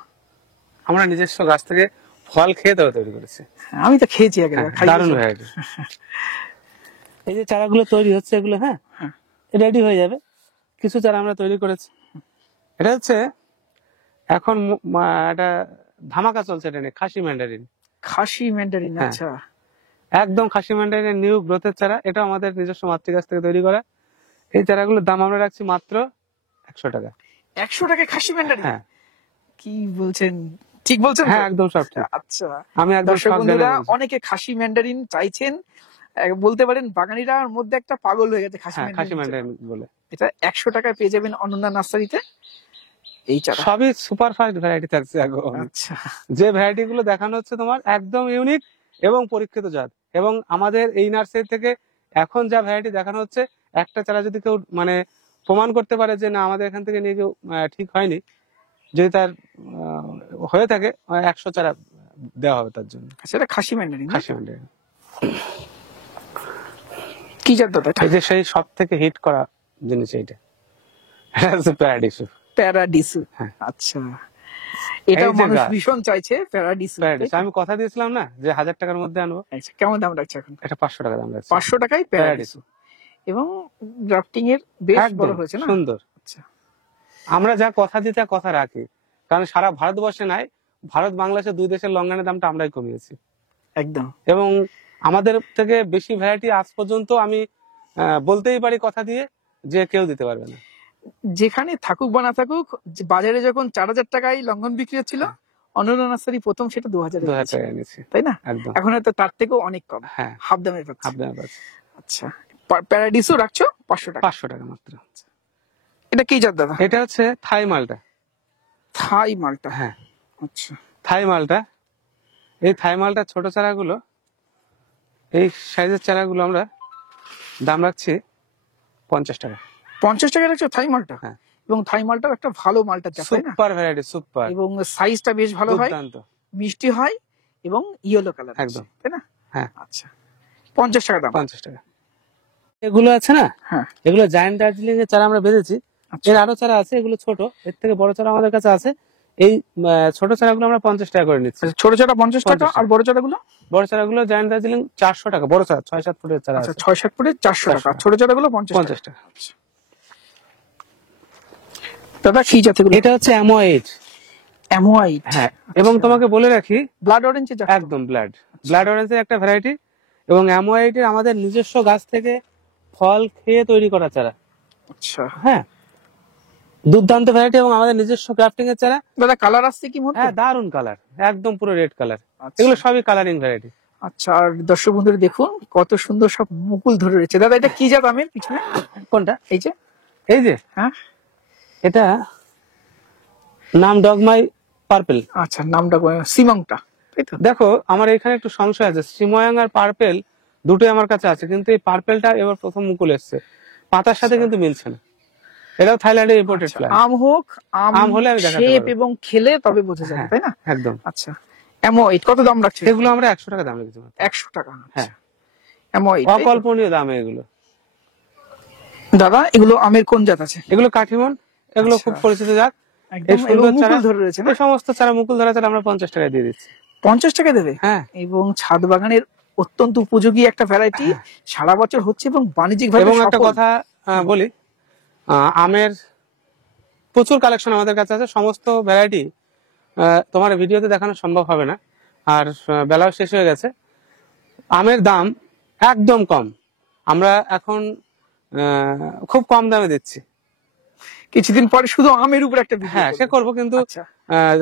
আমরা নিজস্ব গাছ থেকে ফল খেয়ে দেওয়া তৈরি করেছি। আমি তো খেয়েছি আগে, দারুণ ভ্যারাইটি। এই যে চারাগুলো তৈরি হচ্ছে এগুলো, হ্যাঁ, হ্যাঁ। রেডি হয়ে যাবে। কিছু চারা আমরা তৈরি করেছি। এটা হচ্ছে এখন এটা ধামাকা চলছে, এটা নিয়ে খাসি ম্যান্ডারিন। খাসি ম্যান্ডারিন, হ্যাঁ। আচ্ছা, একদম খাসি ম্যান্ডারিনের নিউ গ্রোথের চারা, এটা আমাদের নিজস্ব মাতৃগাছ থেকে তৈরি করা। এই চারাগুলোর দাম আমরা রাখছি মাত্র 100 টাকা। 100 টাকায় খাসি ম্যান্ডারিন? হ্যাঁ কি বলছেন, ঠিক বলছেন তো? হ্যাঁ, একদম সব ঠিক। আচ্ছা, আমি একদম দর্শক সব বন্ধুরা, জ্ঞানে বলছি। অনেকে খাসি ম্যান্ডারিন চাইছেন, বলতে পারেন বাগানিরার মধ্যে একটা পাগল হয়ে গেছে খাসি হ্যাঁ, খাসি ম্যান্ডারিন। ম্যান্ডারিন বলে। এটা 100 টাকায় পেয়ে যাবেন অনন্যা নার্সারিতে এই চারা। সবই সুপার ফাস্ট ভ্যারাইটি থাকছে এখন। আচ্ছা, যে ভ্যারাইটি গুলো দেখানো হচ্ছে তোমার একদম ইউনিক এবং পরীক্ষিত জাত। এবং আমাদের এই নার্সারি থেকে এখন যা ভ্যারাইটি দেখানো হচ্ছে, একটা চারা যদি কেউ মানে প্রমাণ করতে পারে যে না আমাদের এখান থেকে নিয়ে কেউ ঠিক হয়নি, যদি তার হয়ে থাকে, 100 চারা দেওয়া হবে তার জন্য। সেটা খাসি ম্যান্ডারিন। খাসি ম্যান্ডারিন। কি জাত দাদা এটা? এই যে সেই সব থেকে হিট করা জিনিস এইটা, এটা হচ্ছে প্যারাডিসু। প্যারাডিসু। হ্যাঁ। আচ্ছা, এটা এই যে মানুষ গাছ। ভীষণ চাইছে প্যারাডিসু। প্যারাডিসু আমি কথা দিয়েছিলাম না যে 1000 টাকার মধ্যে আনবো। আচ্ছা, কেমন দাম রাখছে এখন? এটা 500 টাকা দাম রাখছে। 500 টাকায় প্যারাডিসু, এবং গ্রাফটিং এর বেশ একদম বড় হয়েছে না? সুন্দর। আচ্ছা, আমরা যা কথা দিই তা কথা রাখি, কারণ সারা ভারতবর্ষে নাই, ভারত বাংলাদেশের দুই দেশের লঙ্ঘনের দামটা আমরাই কমিয়েছি। একদম। এবং আমাদের থেকে বেশি ভ্যারাইটি আজ পর্যন্ত আমি বলতেই পারি কথা দিয়ে যে কেউ দিতে পারবে না। যেখানে থাকুক বা না থাকুক, যে বাজারে যখন 4000 টাকায় লঙ্ঘন বিক্রি হচ্ছিল, অনন্যা নার্সারি প্রথম সেটা 2000 এ 2000 দিয়েছে, টাকা এনেছি। তাই না? একদম। এখন হয়তো তার থেকেও অনেক কম, হ্যাঁ, হাফ দামে পাচ্ছে। হাফ দামে পাচ্ছি। আচ্ছা, প্যারাডিসু রাখছো 500 টাকা। 500 টাকা মাত্র। এটা কি জাত দাদা? এটা হচ্ছে থাই মালটা। থাই মালটা। হ্যাঁ, আচ্ছা, থাই মালটা। এই থাই মালটা ছোট চারাগুলো, এই সাইজের চারাগুলো আমরা দাম রাখছি 50 টাকা। 50 টাকা রাখছো থাই মালটা? হ্যাঁ। এবং থাই মালটাও একটা ভালো মালটা জাত, তাই না? সুপার ভ্যারাইটি, সুপার, এবং সাইজটা বেশ ভালো হয়, দুর্দান্ত। মিষ্টি হয়, এবং ইয়েলো কালার, একদম। তাই না? হ্যাঁ, আচ্ছা, 50 টাকা দাম। 50 টাকা। এগুলো আছে না, হ্যাঁ। এগুলো জায়ান্ট দার্জিলিং এর চারা আমরা বেঁধেছি। আচ্ছা। এর আরো চারা আছে, এগুলো ছোট, এর থেকে বড় চারা আমাদের কাছে আছে। এই ছোট চারাগুলো আমরা 50 টাকা করে নিচ্ছি। আচ্ছা, ছোট চারা 50 টাকা, 50 আর বড় চারাগুলো? বড় চারাগুলো জায়ান্ট দার্জিলিং 400 টাকা। বড় চারা 6-7 ফুটের চারা আচ্ছা, আছে, 6-7 ফুটে 400 টাকা, 400 ছোট চারাগুলো 50 50 টাকা। আচ্ছা। দাদা কি জাত এগুলো? এটা হচ্ছে অ্যামোয়েড। অ্যামোয়াইট। হ্যাঁ, এবং তোমাকে বলে রাখি, ব্লাড অরেঞ্জের জাত? একদম ব্লাড অরেঞ্জের একটা ভ্যারাইটি। এবং অ্যামোয়েড আমাদের নিজস্ব গাছ থেকে ফল খেয়ে তৈরি করা চারা। আচ্ছা হ্যাঁ, দুর্দান্ত ভ্যারাইটি এবং আমাদের নিজস্ব ক্রাফটিং এর চারা। দাদা, কালার আসছে কি মধ্যে? হ্যাঁ, দারুন কালার, একদম পুরো রেড কালার। আচ্ছা। এগুলো সবই কালারিং ভ্যারাইটি। আচ্ছা, আর দর্শক বন্ধুরা দেখুন কত সুন্দর সব মুকুল ধরে রয়েছে। দাদা এটা কি জাত আমের পিছনে? কোনটা? এই যে। এই যে, হ্যাঁ, এটা নাম ডগমাই পার্পেল। আচ্ছা, নামটা সিমংটা, তাই তো? দেখো, আমার এখানে একটু সংশয় আছে, সিময়াং আর পার্পেল দুটোই আমার কাছে আছে, কিন্তু এই পার্পেলটা এবার প্রথম মুকুল এসছে, পাতার সাথে কিন্তু মিলছে না। এটাও থাইল্যান্ডের ইম্পোর্টেড আচ্ছা, প্ল্যান্ট। আম হোক, আম হলে আমি দেখাতে শেপ পারবো। এবং খেলে তবে বোঝা যাবে, হ্যাঁ, তাই না? একদম। আচ্ছা, অ্যামোয়াইট কত দাম রাখছে? এগুলো আমরা 100 টাকা দাম রেখেছি মাত্র। 100 টাকা। হ্যাঁ, অ্যামোয়াইট। অকল্পনীয় দামে এগুলো। দাদা এগুলো আমের কোন জাত আছে? এগুলো কাঠিমন, এগুলো আচ্ছা। খুব পরিচিত জাত। একদম, এই সুন্দর এবং চারা মুকুল ধরে রয়েছে না? এই সমস্ত চারা মুকুল ধরা চারা আমরা 50 টাকায় দিয়ে দিচ্ছি। 50 টাকা দেবে? হ্যাঁ, এবং ছাদ বাগানের অত্যন্ত উপযোগী একটা ভ্যারাইটি, সারা বছর হচ্ছে এবং বাণিজ্যিক ভাবে এবং একটা সফল। কথা বলি, আমের প্রচুর কালেকশন আমাদের কাছে আছে, সমস্ত ভ্যারাইটি তোমার ভিডিওতে দেখানো সম্ভব হবে না, আর বেলাও শেষ হয়ে গেছে। আমের দাম একদম কম, আমরা এখন খুব কম দামে দিচ্ছি। কিছুদিন পরে শুধু আমের উপর একটা ভিডিও হ্যাঁ সে করবো, কিন্তু আচ্ছা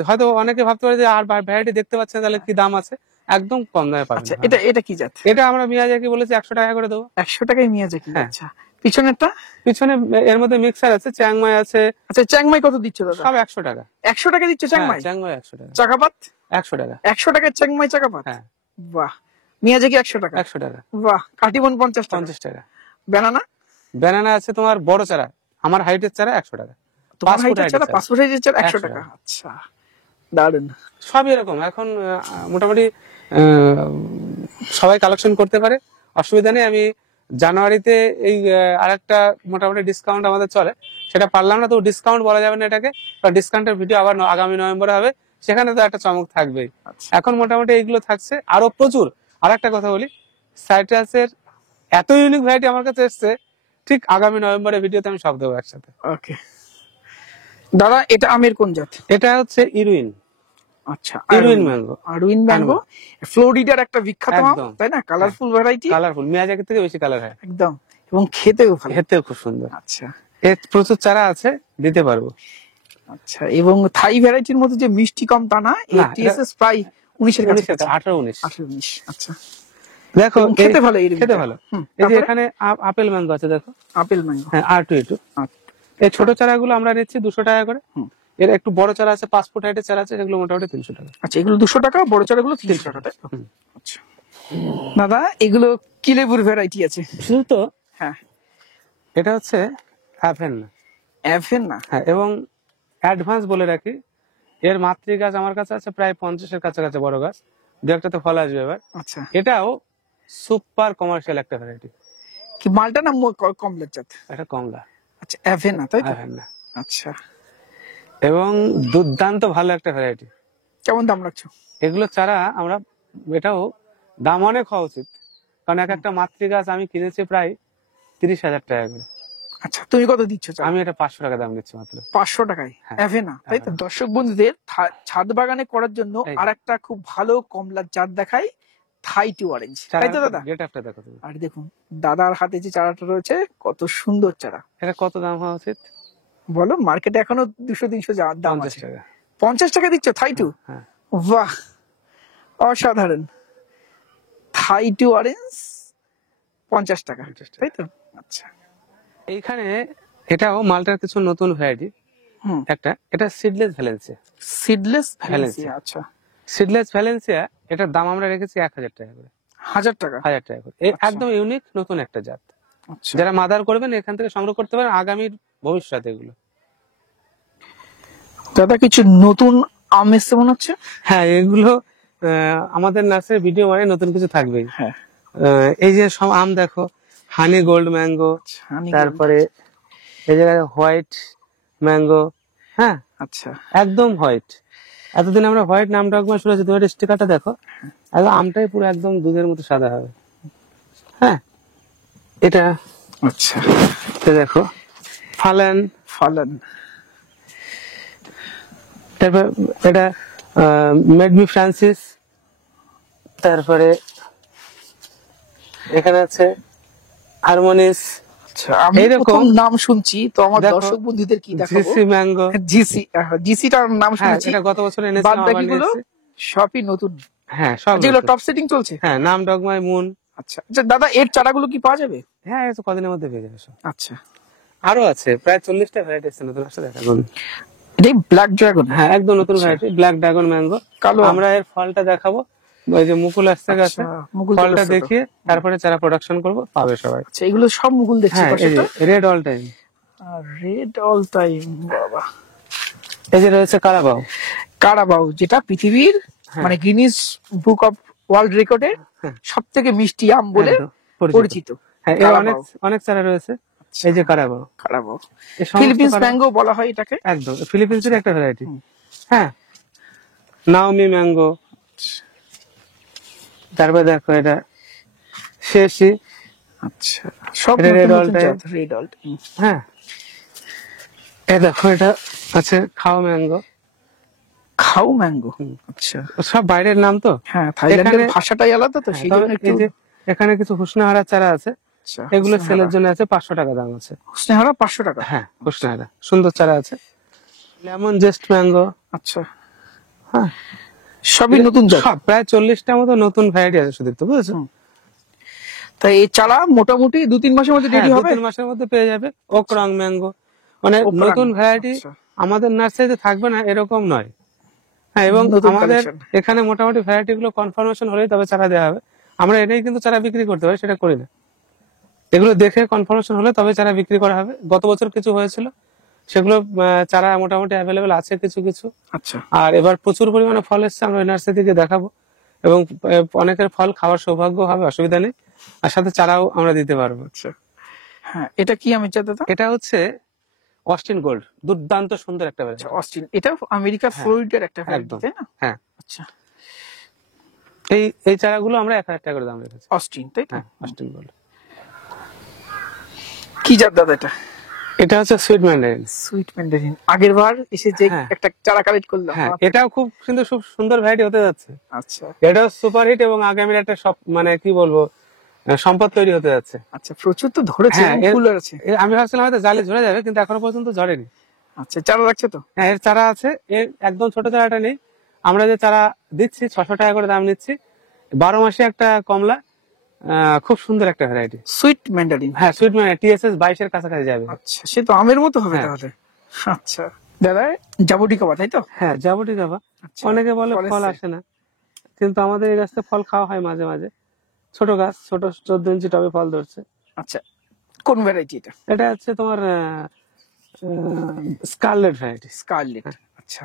হয়তো অনেকে ভাবতে পারে যে আর ভ্যারাইটি দেখতে পাচ্ছেন তাহলে কি দাম আছে, একদম কম দামে পাবেন। আচ্ছা এটা এটা কি জাত? এটা আমরা মিয়াজাকি বলেছি 100 টাকা করে দেবো। 100 টাকায় মিয়াজাকি। হ্যাঁ। আচ্ছা পিছনেরটা? পিছনে এর মধ্যে মিক্সার আছে, চ্যাংমাই আছে। আচ্ছা চ্যাংমাই কত দিচ্ছ দাদা? সব 100 টাকা। 100 টাকা দিচ্ছ চ্যাংমাই? হ্যাঁ, চ্যাংমাই 100 টাকা। চাকাপাত 100 টাকা। 100 টাকায় চ্যাংমাই চাকাপাত? হ্যাঁ। বাহ। মিয়াজাকি 100 টাকা? 100 টাকা। বাহ। কাটিমন 50 টাকা? 50 টাকা। ব্যানানা? ব্যানানা আছে তোমার বড় চারা, আমার হাইটের চারা 100 টাকা। তোমার হাইটের চারা, পাসপোর্ট হাইটের চারা 100 100 টাকা। আচ্ছা দারুন। সব এরকম এখন মোটামুটি সবাই কালেকশন করতে পারে, অসুবিধা নেই। আমি জানুয়ারিতে এই আরেকটা মোটামুটি ডিসকাউন্ট আমাদের চলে, সেটা পারলাম না, তো ডিসকাউন্ট বলা যাবে না এটাকে, ডিসকাউন্টের ভিডিও আবার আগামী নভেম্বরে হবে, সেখানে তো একটা চমক থাকবেই। এখন মোটামুটি এইগুলো থাকছে, আরো প্রচুর। আর একটা কথা বলি, সাইট্রাসের এত ইউনিক ভ্যারাইটি আমার কাছে এসছে, ঠিক আগামী নভেম্বরের ভিডিওতে আমি সব দেবো একসাথে। ওকে দাদা, এটা আমের কোন জাত? এটা হচ্ছে ইরুইন। আচ্ছা ইরুইন ম্যাঙ্গো। আরউইন ম্যাঙ্গো ফ্লোরিডার একটা বিখ্যাত আম, একদম। তাই না? Colourful variety. কালারফুল, মিয়াজাকি থেকে বেশি কালার হয় একদম, এবং খেতেও ভালো। খেতেও খুব সুন্দর। আচ্ছা এর প্রচুর চারা আছে, দিতে পারবো। আচ্ছা, এবং থাই ভ্যারাইটির মধ্যে যে মিষ্টি কম তা না, এই না, টিএসএস প্রায় 19 এর কাছে। 18 19। 18 19। আচ্ছা দেখো এবং খেতে ভালো, এর খেতে ভালো। এই যে এখানে আপেল ম্যাঙ্গো আছে, দেখো আপেল ম্যাঙ্গো। হ্যাঁ, R22। এই ছোট চারাগুলো আমরা নিচ্ছি 200 টাকা করে। এর একটু বড় চারা আছে, পাসপোর্ট হাইটের চারা আছে, সেগুলো মোটামুটি 300 টাকা। আচ্ছা এগুলো 200 টাকা, বড় চারাগুলো 300 টাকা, তাই তো? আচ্ছা দাদা, এগুলো কি লেবুর ভ্যারাইটি আছে? শুধু তো হ্যাঁ, এটা হচ্ছে অ্যাভেন। অ্যাভেন না? হ্যাঁ, এবং অ্যাডভান্স বলে রাখি, এর মাতৃ গাছ আমার কাছে আছে প্রায় 50 এর কাছাকাছি, বড় গাছ, দু একটাতে ফল আসবে এবার। আচ্ছা, এটাও সুপার কমার্শিয়াল একটা ভ্যারাইটি। কি মালটা না কমলার জাত? এটা কমলা। আচ্ছা অ্যাভেন না, তাই তো? অ্যাভেন না। আচ্ছা, এবং দুর্দান্ত ভালো একটা ভ্যারাইটি। কেমন দাম রাখছো? এগুলো চারা আমরা, এটাও দাম অনেক হওয়া উচিত, কারণ এক একটা মাতৃ গাছ আমি কিনেছি প্রায় 30,000 টাকা করে। আচ্ছা তুমি কত দিচ্ছ? আমি এটা 500 টাকা দাম দিচ্ছি মাত্র। 500 টাকায় হ্যাঁ। অ্যাভেনা, তাই তো? দর্শক বন্ধুদের ছাদ বাগানে করার জন্য এই। আরেকটা খুব ভালো কমলার জাত দেখাই, থাই টু অরেঞ্জ, তাই তো দাদা? গেট আপটা দেখো তুমি। আর দেখুন দাদার হাতে যে চারাটা রয়েছে, কত সুন্দর চারা। এটা কত দাম হওয়া উচিত বলো, মার্কেটে এখনো 200-300 দাম 50 আছে। টাকা। 50 টাকা দিচ্ছ থাই টু? হ্যাঁ। বাহ, অসাধারণ। থাই টু অরেঞ্জ 50 টাকা, 50 টাকা। তাই তো? আচ্ছা, এইখানে এটাও মালটার কিছু নতুন ভ্যারাইটি। একটা এটা seedless Valencia. Seedless Valencia. Valencia. আচ্ছা, সিডলেস ভ্যালেন্সিয়া, এটার দাম আমরা রেখেছি 1000 টাকা করে। 1000 টাকা? 1000 টাকা করে। এই আচ্ছা। একদম ইউনিক নতুন একটা জাত, আচ্ছা যারা মাদার করবেন এখান থেকে সংগ্রহ করতে পারেন আগামীর ভবিষ্যতে। এগুলো দাদা, কিছু নতুন আম এসছে মনে হচ্ছে। হ্যাঁ, এগুলো আমাদের নার্সারি ভিডিও মানে নতুন কিছু থাকবেই। হ্যাঁ, এই যে সব আম দেখো, হানি গোল্ড ম্যাঙ্গো, তারপরে এই জায়গায় হোয়াইট ম্যাঙ্গো। হ্যাঁ, আচ্ছা একদম হোয়াইট। এতদিন আমরা হোয়াইট নামটা একবার শুনেছি, তোমার স্টিকারটা দেখো, একদম আমটাই পুরো একদম দুধের মতো সাদা হবে। হ্যাঁ, এটা আচ্ছা, এটা দেখো ফালান। ফলন। তারপর এটা মেডমি ফ্রান্সিস। তারপরে এখানে আছে হারমোনিস। আচ্ছা, আমি এইরকম প্রথম নাম শুনছি, তো আমার দেখো, দর্শক বন্ধুদের কি দেখাবো? GC mango. জিসি, জিসিটার নাম হ্যাঁ, শুনেছি, এটা গত বছর বাদ এনেছিলাম, আবার বাকিগুলো নিয়েছি। সবই নতুন। হ্যাঁ, সব যেগুলো নতুন। টপ সেটিং চলছে। হ্যাঁ, নাম ডগমাই মুন। আচ্ছা আচ্ছা দাদা, এর চারাগুলো কি পাওয়া যাবে? হ্যাঁ, এই তো কদিনের মধ্যে পেয়ে যাবে সব। আচ্ছা, আরো আছে প্রায় 40টা ভ্যারাইটি আছে নতুন, আসলে দেখা করুন। এটাই ব্ল্যাক ড্রাগন? হ্যাঁ, একদম নতুন ভ্যারাইটি, ব্ল্যাক ড্রাগন ম্যাঙ্গো। কালো আম। আমরা এর ফলটা দেখাবো, ওই যে মুকুল আসতে গেছে, আচ্ছা, মুকুল ফলটা চলে এসছে তো। দেখিয়ে তারপরে চারা প্রোডাকশন করবো, পাবে সবাই। আচ্ছা, এগুলো সব মুকুল দেখছি। হ্যাঁ, এই যে red all time. Red all time, বাবা। এই যে রয়েছে কারাবাও। কারাবাও, যেটা পৃথিবীর মানে গিনিস বুক অফ ওয়ার্ল্ড রেকর্ডের সব থেকে মিষ্টি আম বলে একদম পরিচিত। হ্যাঁ, এর অনেক অনেক চারা রয়েছে। এই যে কারাবাও। কারাবাও, এই সমস্ত ফিলিপিন্স কারা- ম্যাঙ্গো বলা হয় এটাকে। একদম ফিলিপিন্সের একটা ভ্যারাইটি। হ্যাঁ, নাওমি ম্যাঙ্গো। তারপরে দেখো এটা শেষি। আচ্ছা, সব এটা red all time। Red all. হ্যাঁ, এই দেখো এটা আছে খাও ম্যাঙ্গো। খাও ম্যাঙ্গো, আচ্ছা। সব বাইরের নাম তো। হ্যাঁ, থাইল্যান্ডের এখানে ভাষাটাই আলাদা তো, হ্যাঁ, সেই তবে জন্য একটু। এই যে এখানে কিছু হুসনাহারা চারা আছে, আচ্ছা, এগুলো হোসনেহারা। সেলের জন্য আছে 500 টাকা দাম আছে। হোসনেহারা 500 টাকা। হ্যাঁ, হুসনাহারা সুন্দর চারা আছে। Lemon zest mango. আচ্ছা, হ্যাঁ, সবই নতুন জাত। সব প্রায় 40টা মতো নতুন ভ্যারাইটি আছে সুদীপ্ত, বুঝেছো? তাই এই চারা মোটামুটি 2-3 মাসের মধ্যে রেডি হ্যাঁ, হবে। 2-3 মাসের মধ্যে পেয়ে যাবে। ওকরং ম্যাঙ্গো, মানে ওকরাং, নতুন ভ্যারাইটি আচ্ছা। আমাদের নার্সারিতে থাকবে না এরকম নয়। হ্যাঁ, এবং নতুন আমাদের কালেকশন। এখানে মোটামুটি ভ্যারাইটি গুলো কনফার্মেশন হলেই তবে চারা দেওয়া হবে। আমরা এনেই কিন্তু চারা বিক্রি করতে পারি, সেটা করি না। এগুলো দেখে কনফার্মেশন হলে তবে চারা বিক্রি করা হবে। গত বছর কিছু হয়েছিল, সেগুলো চারা মোটামুটি অ্যাভেলেবেল আছে কিছু কিছু। আচ্ছা, আর এবার প্রচুর পরিমাণে ফল এসছে, আমরা নার্সারি থেকে দেখাবো, এবং অনেকের ফল খাওয়ার সৌভাগ্য হবে, অসুবিধা নেই। আর সাথে চারাও আমরা দিতে পারবো। আচ্ছা। হ্যাঁ, এটা কি আমের জাত দাদা? এটা হচ্ছে অস্টিন গোল্ড, দুর্দান্ত সুন্দর একটা আচ্ছা, ভ্যারাইটি। অস্টিন। এটা আমেরিকার হ্যাঁ, ফ্লোরিডার একটা ভ্যারাইটি, একদম। তাই না? হ্যাঁ, আচ্ছা, এই চারাগুলো আমরা 1000 টাকা করে দাম রেখেছি। অস্টিন, তাই তো? হ্যাঁ, অস্টিন গোল্ড। কি জাত দাদা এটা? এটা হচ্ছে সুইট ম্যান্ডারিন। Sweet Mandarin. আগের বার এসে যে হ্যাঁ। একটা চারা কালেক্ট করলাম। হ্যাঁ, এটাও খুব খুব সুন্দর ভ্যারাইটি হতে যাচ্ছে। আচ্ছা, এটাও সুপার হিট এবং আগামীর একটা সব মানে কি বলবো সম্পদ তৈরি হতে যাচ্ছে। আচ্ছা, প্রচুর তো ধরেছে, হ্যাঁ, ফুল আছে। আমি ভাবছিলাম হয়তো জালে ঝরে যাবে, কিন্তু এখনো পর্যন্ত ঝরেনি। আচ্ছা, চারা রাখছে তো? হ্যাঁ, এর চারা আছে, এর একদম ছোট চারাটা নেই। আমরা যে চারা দিচ্ছি 600 টাকা করে দাম নিচ্ছি। 12 মাসে একটা কমলা, খুব সুন্দর একটা ভ্যারাইটি। Sweet Mandarin. হ্যাঁ, সুইট মানে TSS 22 এর কাছাকাছি যাবে। আচ্ছা, সে তো আমের মতো হবে হ্যাঁ। তাহলে। আচ্ছা দাদা, যাবটি কবা, তাই তো? হ্যাঁ, জাবুটি গাভা। আচ্ছা, অনেকে বলে ফল ফল এসছে। আসে না, কিন্তু আমাদের এই গাছটা ফল খাওয়া হয় মাঝে মাঝে। ছোট গাছ, ছোট 14 ইঞ্চি টবে ফল ধরছে। আচ্ছা, কোন ভ্যারাইটি এটা? এটা হচ্ছে তোমার স্কারলেট ভ্যারাইটি। স্কারলেট। আচ্ছা,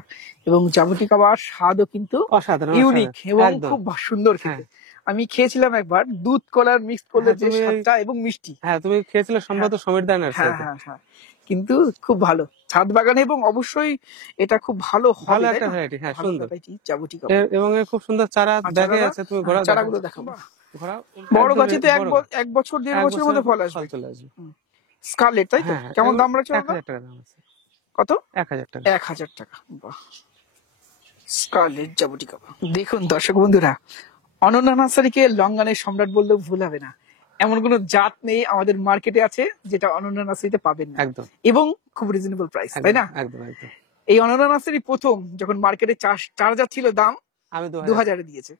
এবং যাবটি কবার স্বাদও কিন্তু অসাধারণ, ইউনিক অসাধারণ। এবং একদম। খুব সুন্দর হ্যাঁ। খেতে। আমি খেয়েছিলাম একবার, দুধ কলার মিক্স করলে হ্যাঁ, যে তুমি স্বাদটা, এবং মিষ্টি। হ্যাঁ, তুমি খেয়েছিলে সম্ভবত সমীর দা হ্যাঁ নার্সারিতে। হ্যাঁ হ্যাঁ, কিন্তু খুব ভালো ছাদ বাগানে, এবং অবশ্যই এটা খুব ভালো হবে, ভালো তাই একটা না? ভ্যারাইটি, হ্যাঁ, ভালো সুন্দর। ভ্যারাইটি যাবটি কবা। এবং এর খুব সুন্দর চারা আচ্ছা দেখে দাদা, আছে, তুমি ঘোরাও, চারাগুলো দেখাবো। ঘোরাও। বড় একদম গাছে তো বড় গাছ। 1 বছর 1.5 এক বছরের মধ্যে ফল আসবে। চলে আসবে। স্কারলেট, তাই তো? হ্যাঁ, হ্যাঁ, কেমন এগুলো দাম রাখছো দাদা? 1000 টাকা দাম আছে। কত? 1000 টাকা। 1000 টাকা। বাহ, স্কারলেট যাবটি কবা। দেখুন দর্শক বন্ধুরা, অনন্যা নার্সারিকে লঙ্গানের সম্রাট বললেও ভুল হবে না। এমন কোনো জাত নেই আমাদের মার্কেটে আছে যেটা অনন্যা নার্সারিতে পাবেন না, একদম, এবং খুব রিজনেবল প্রাইস, তাই না? একদম, একদম। এই অনন্যা নার্সারি প্রথম যখন মার্কেটে চার জাত ছিল, দাম আমি 2000 দিয়েছে।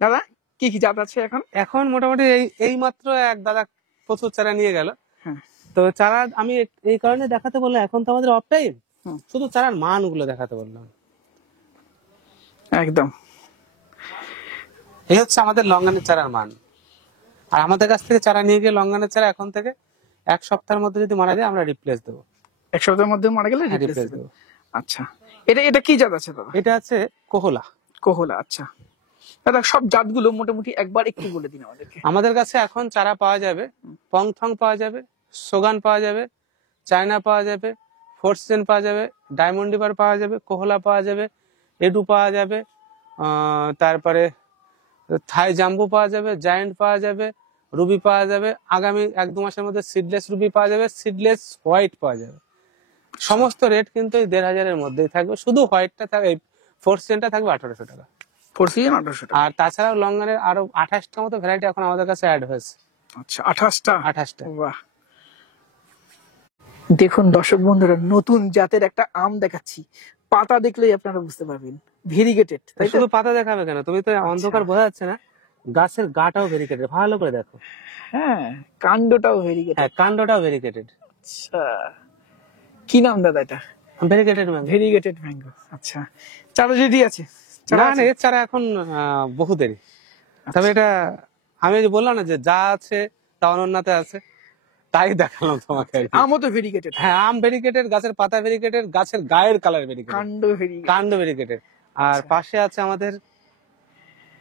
দাদা, কি কি জাত আছে এখন? এখন মোটামুটি এই মাত্র এক দাদা প্রচুর চারা নিয়ে গেল। হ্যাঁ। তো চারা আমি এই কারণে দেখাতে বললাম, এখন তো আমাদের অফ টাইম, হুম। শুধু চারার মান গুলো দেখাতে বললাম। একদম। এই হচ্ছে আমাদের লঙ্গানের চারার মান। আর আমাদের কাছ থেকে চারা নিয়ে গিয়ে লঙ্গানের চারা এখন থেকে 1 সপ্তাহের মধ্যে যদি মারা যায় আমরা রিপ্লেস দেবো। 1 সপ্তাহের মধ্যে মারা গেলে হ্যাঁ, replace replace দেবে। দেবো। আচ্ছা, এটা কি জাত আছে দাদা? এটা আছে কোহলা। কোহলা। আচ্ছা দাদা, সব জাতগুলো মোটামুটি একবার একটু বলে দিন আমাদেরকে। আমাদের কাছে এখন চারা পাওয়া যাবে, পংথং পাওয়া যাবে, সোগান পাওয়া যাবে, চায়না পাওয়া যাবে, ফোর্সেন পাওয়া যাবে, ডায়মন্ড ডিবার পাওয়া যাবে, কোহলা পাওয়া যাবে, এডু পাওয়া যাবে, তারপরে থাই জাম্বু পাওয়া যাবে, জায়েন্ট পাওয়া যাবে, রুবি পাওয়া যাবে। আগামী 1-2 মাসের মধ্যে সিডলেস রুবি পাওয়া যাবে, সিডলেস হোয়াইট পাওয়া যাবে। সমস্ত রেট কিন্তু এই 1500-এর মধ্যেই থাকবে, শুধু হোয়াইটটা থাকবে, ফোর্সেনটা থাকবে 1800 টাকা। 4 সিজন 1800 টাকা। আর তাছাড়াও লঙ্গানের আরো 28টা মতো ভ্যারাইটি এখন আমাদের কাছে অ্যাড হয়েছে। আচ্ছা, 28টা। 28টা। বাহ, দেখুন দর্শক বন্ধুরা, নতুন জাতের একটা আম দেখাচ্ছি। পাতা দেখলেই আপনারা বুঝতে পারবেন, ভেরিগেটেড, তাই তো? শুধু পাতা দেখাবে কেন, তুমি তো অন্ধকার বোঝা যাচ্ছে না, গাছের গাটাও ভেরিকেটেড, ভালো করে দেখো। হ্যাঁ, কাণ্ডটাও ভেরিগেটেড। হ্যাঁ, কাণ্ডটাও ভেরিকেটেড। আচ্ছা, কি নাম দাদা এটা? Variegated mango. Variegated mango. আচ্ছা, চারা রেডি আছে? না না, এর চারা এখন বহু দেরি। তবে এটা আমি যে বললাম না যে যা আছে তা অনন্যাতে আছে, তাই দেখালাম তোমাকে আর কি। আমও তো ভেরিগেটেড। হ্যাঁ, আম ভেরিকেটেড, গাছের পাতা ভেরিকেটেড, গাছের গায়ের কালার ভেরিকেটেড, কাণ্ড ভেরিগেটেড। কাণ্ড ভেরিকেটেড। আর পাশে আছে আমাদের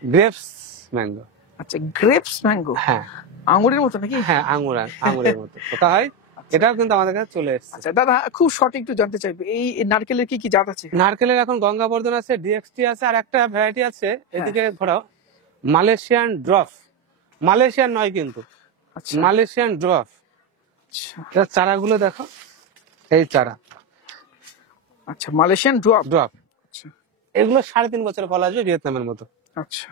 গ্রেপস ম্যাঙ্গো। আচ্ছা, গ্রেপস ম্যাঙ্গো। হ্যাঁ, আঙুরের মতো নাকি? হ্যাঁ, আঙুরের মতো ওটা হয়। এটাও কিন্তু আমাদের কাছে চলে এসেছে। আচ্ছা দাদা, খুব শর্ট একটু জানতে চাইবো, এই নারকেলের কি কি জাত আছে? নারকেলের এখন গঙ্গাবর্ধন আছে, ডিএক্সটি আছে, আর একটা ভ্যারাইটি আছে এদিকে ঘোরাও, মালয়েশিয়ান ড্রফ। মালয়েশিয়ান নয় কিন্তু, আচ্ছা মালয়েশিয়ান ড্রফ। আচ্ছা। এর চারাগুলো দেখো, এই চারা আচ্ছা, মালয়েশিয়ান ড্রপ। ড্রপ। আচ্ছা এগুলো 3.5 বছর ফল আসবে ভিয়েতনামের মতো। আচ্ছা।